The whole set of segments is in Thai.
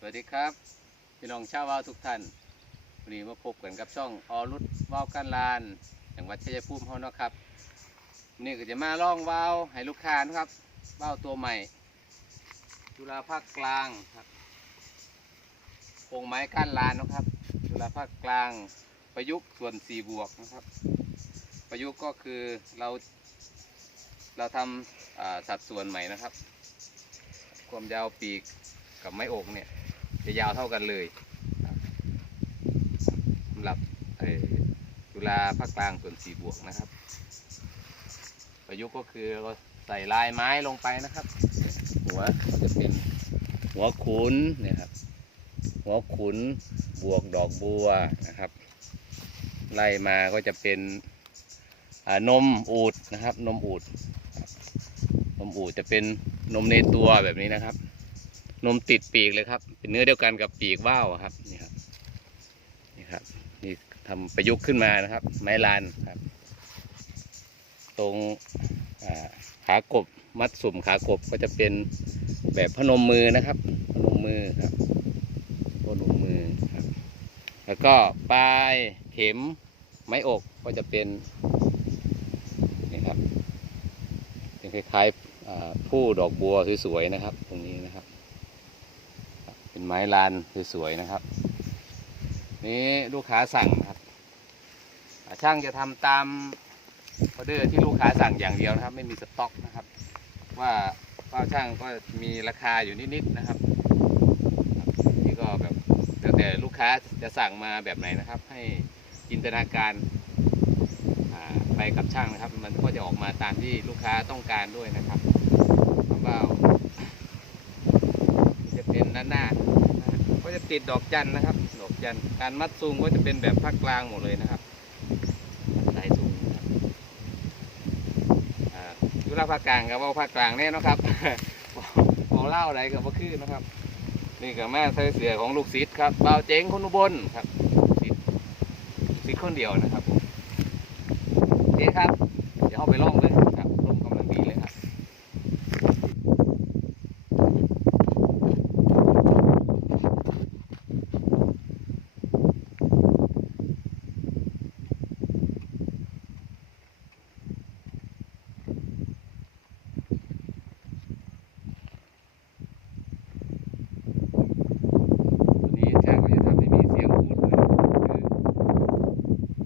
สวัสดีครับพี่น้องชาววาวทุกท่านวันนี้มาพบกันกับช่องออรุดวาวกันลานจังหวัดชัยภูมิเฮานะครับนี่ก็จะมาล่องวาวให้ลูกค้านะครับวาวตัวใหม่จุฬาภาคกลางครับโครงไม้ก้านลานนะครับจุฬาภาคกลางประยุกต์ส่วนสี่บวกนะครับ ประยุกต์ก็คือเราเราทำสัดส่วนใหม่นะครับ ความยาวปีกกับไม้อกเนี่ย จะยาวเท่ากันเลยสำหรับจุฬาภาคกลางส่วนสีบวกนะครับ ประยุกต์ก็คือเราใส่ลายไม้ลงไปนะครับ หัวจะเป็นหัวขุนเนี่ยครับหัวขุนบวกดอกบัวนะครับ ไล่มาก็จะเป็นนมอูดนะครับ นมอูดนมอูดจะเป็นนมในตัวแบบนี้นะครับ นมติดปีกเลยครับ เป็นเนื้อเดียวกันกับปีกว่าวครับนี่ครับนี่ครับนี่ทำประยุกต์ขึ้นมานะครับ ไม้ลานครับ ตรงขากบมัดสุ่มขากบก็จะเป็นแบบพนมมือนะครับ พนมมือครับพนมมือครับ แล้วก็ปลายเข็มไม้อกก็จะเป็นนี่ครับเป็นคล้ายๆผู้ดอกบัวสวยๆนะครับ ตรงนี้นะ ไม้ลานสวยๆนะครับ นี่ลูกค้าสั่งครับ ช่างจะทำตามออเดอร์ที่ลูกค้าสั่งอย่างเดียวนะครับ ไม่มีสต็อกนะครับ ว่าว่าช่างก็มีราคาอยู่นิดๆนะครับนี่ก็แบบแล้วแต่ลูกค้าจะสั่งมาแบบไหนนะครับ ให้จินตนาการไปกับช่างนะครับ มันก็จะออกมาตามที่ลูกค้าต้องการด้วยนะครับแล้วก็จะเป็นด้า หน้านก็จะติดดอกจันนะครับ ดอกจันการมัดซูงก็จะเป็นแบบภาคกลางหมดเลยนะครับสายสูงนะครับอ่ายุราภาคกลางกับว่าภาคกลางแน่นะครับของเล่าอะไรกับว่าคือนะครับ นี่กับแม่ใส่เสือของลูกศิษย์ครับเบาวเจ๋งคนอุบลครับศิษย์ศิษย์คนเดียวนะครับผมโอเคครับ เดี๋ยวเข้าไปล่องเลยครับลมกำลังดีเลยครับ ตัวนี้ช่างก็จะทำให้มีเสียงพูดด้วยคือ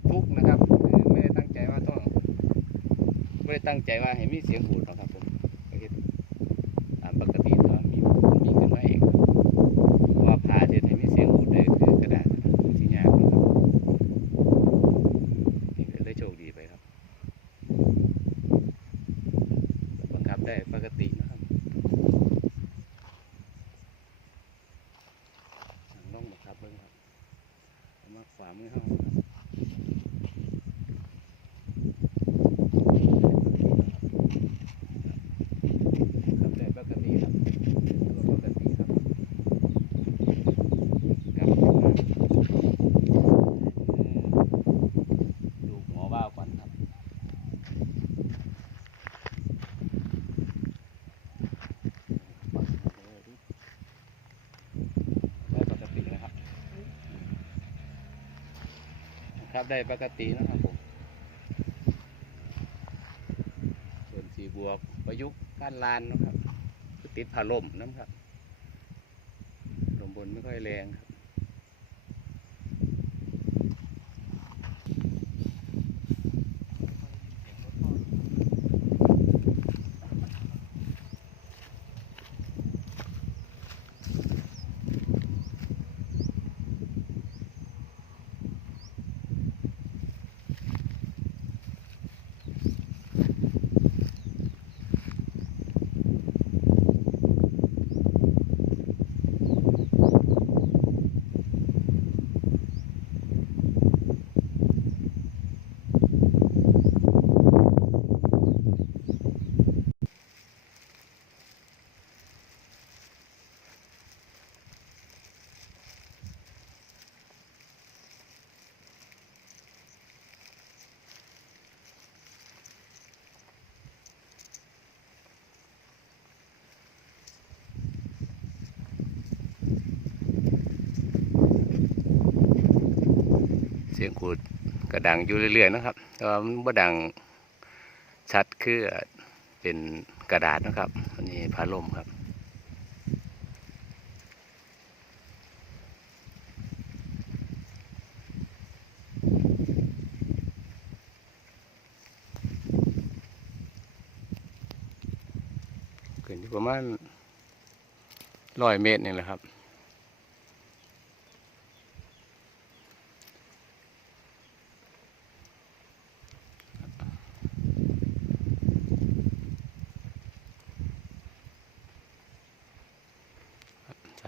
ฟุกนะครับคือไม่ได้ตั้งใจว่าต้อง ไม่ได้ ตั้งใจว่าให้มีเสียงหูดหรอกครับผมก็เฮ็ดตามปกติตอนมีมีขึ้นมาเองเพราะว่าผ่าเสร็จให้มีเสียงหูดได้คือกระดาษนะครับที่ยากนะครับนี่ก็เลยโชคดีไปครับบังคับได้ปกตินะครับลองบังคับเบิ่งครับเอามาขวามือห้องครับ ครับได้ปกติครับปกติครับกลับมาดูหัวว่าวก่อนครับได้ปกตินะครับค รับได้ปกตินะครับผม ส่วนสีบวกประยุกต์ก้านลานนะครับติดผาลมนะครับ ลมบนไม่ค่อยแรงครับ สียงขูดกระดังอยู่เรื่อยๆนะครับ แต่ว่ามันบ่ดังชัดคือเป็นกระดาษนะครับอันนี้พัดลมครับขึ้นอยู่ประมาณร้อยเมตรนี่แหละครับ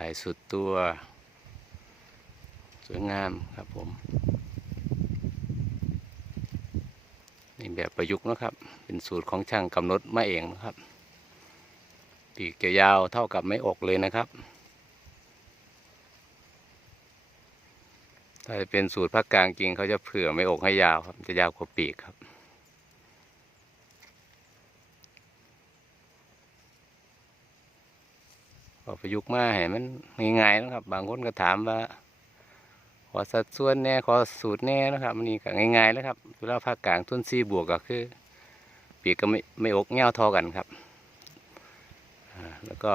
ายสุดตัว สวยงามครับผม นี่แบบประยุกต์นะครับ เป็นสูตรของช่างกำหนดมาเองนะครับปีกยาวเท่ากับไม้อกเลยนะครับ ถ้าจะเป็นสูตรภาคกลางจริงเขาจะเผื่อไม้อกให้ยาวครับ จะยาวกว่าปีกครับ ก็ประยุกต์มาให้มันง่ายๆนะครับ บางคนก็ถามว่า ขอสัดส่วนแน่ขอสูตรแน่นะครับมันนี่ก็ง่ายๆแล้วครับเวลาภาคกลางทุนซีบวกก็คือ ปีกก็ไม่ไม่อกเงาวท่ากันครับอ่าแล้วก็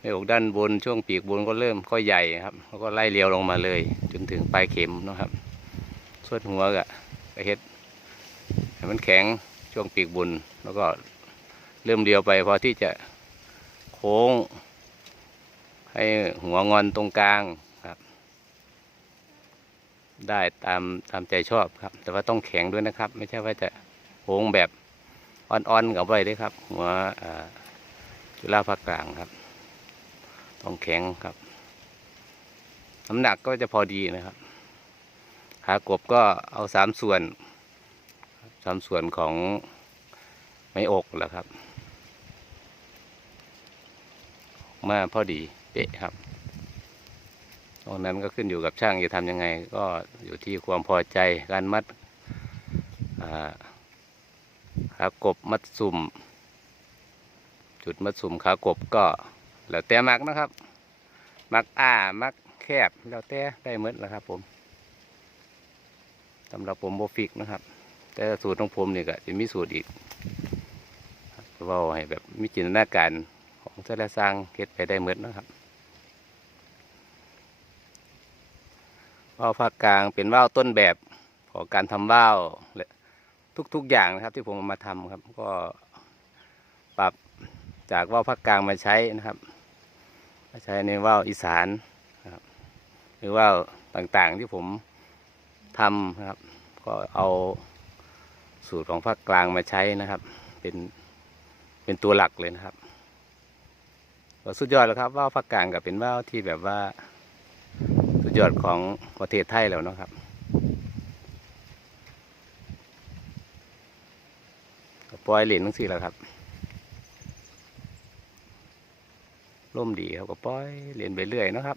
ไม่อกด้านบนช่วงปีกบนก็เริ่มก็ใหญ่ครับแล้วก็ไล่เรียวลงมาเลย จนถึงปลายเข็มนะครับ ส่วนหัวก็เฮ็ดให้มันแข็งช่วงปีกบนแล้วก็เริ่มเรียวไปพอที่จะ ค้ง ให้หัวงอนตรงกลางครับ ได้ตามตามใจชอบครับ แต่ว่าต้องแข็งด้วยนะครับ ไม่ใช่ว่าจะโค้งแบบอ่อนๆกับไว้ด้วยครับ หัวจุฬาภาคกลางครับ ต้องแข็งครับน้ำหนักก็จะพอดีนะครับขากบก็เอาสามส่วนสามส่วนของไม้อกแหละครับ มาพอดีเป๊ะครับตรงนั้นก็ขึ้นอยู่กับช่างจะทำยังไง ก็อยู่ที่ความพอใจการมัดอ่าขากบมัดสุ่ม จุดมัดสุ่มขากบก็แล้วแต่มักนะครับ มักอ้ามักแคบแล้วแต่ได้หมดแล้วครับ ผมสำหรับผมโบฟิกนะครับ แต่สูตรของผมนี่ก็จะมีสูตรอีกเว่าให้แบบมีจินตนาการ ของแต่ละสร้างเก็ดไปได้หมดนะครับว่าวภาคกลางเป็นว่าวต้นแบบของการทำว่าวและทุกๆอย่างนะครับ ที่ผมมาทำครับ ก็ปรับจากว่าวภาคกลางมาใช้นะครับ มาใช้ในว่าวอีสานนะครับหรือว่าวต่างๆที่ผมทำนะครับ ก็เอาสูตรของภาคกลางมาใช้นะครับ เป็นเป็นตัวหลักเลยนะครับ สุดยอดแล้วครับว่าวภาคกลางกับเป็นว่าวที่แบบว่า สุดยอดของประเทศไทยแล้วเนาะครับปล่อยเหรียญทั้งสี่แล้วครับร่มดีครับก็ปล่อยเหรียญไปเรื่อยนะครับ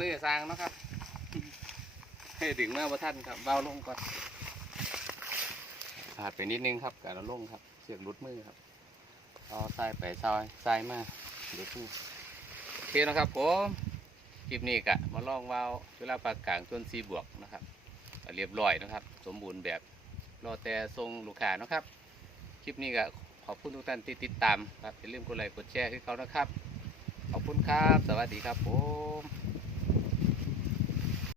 มือสร้างเนาะครับ ให้ดึงมาบ่ทันครับเบาลงก่อนขาดไปนิดนึงครับการเอาลงครับ เสียงรุดมือครับเอาทรายไปซอยทรายมารุดมือโอเคนะครับผมคลิปนี้กะมาลองวาวเวลาปากกลางต้นซีบวกนะครับเรียบร้อยนะครับ สมบูรณ์แบบรอแต่ทรงลูกค้านะครับ คลิปนี้ก็ขอบคุณทุกท่านที่ติดตามครับอย่าลืมกดไลค์กดแชร์ให้เขานะครับ ขอบคุณครับ สวัสดีครับผม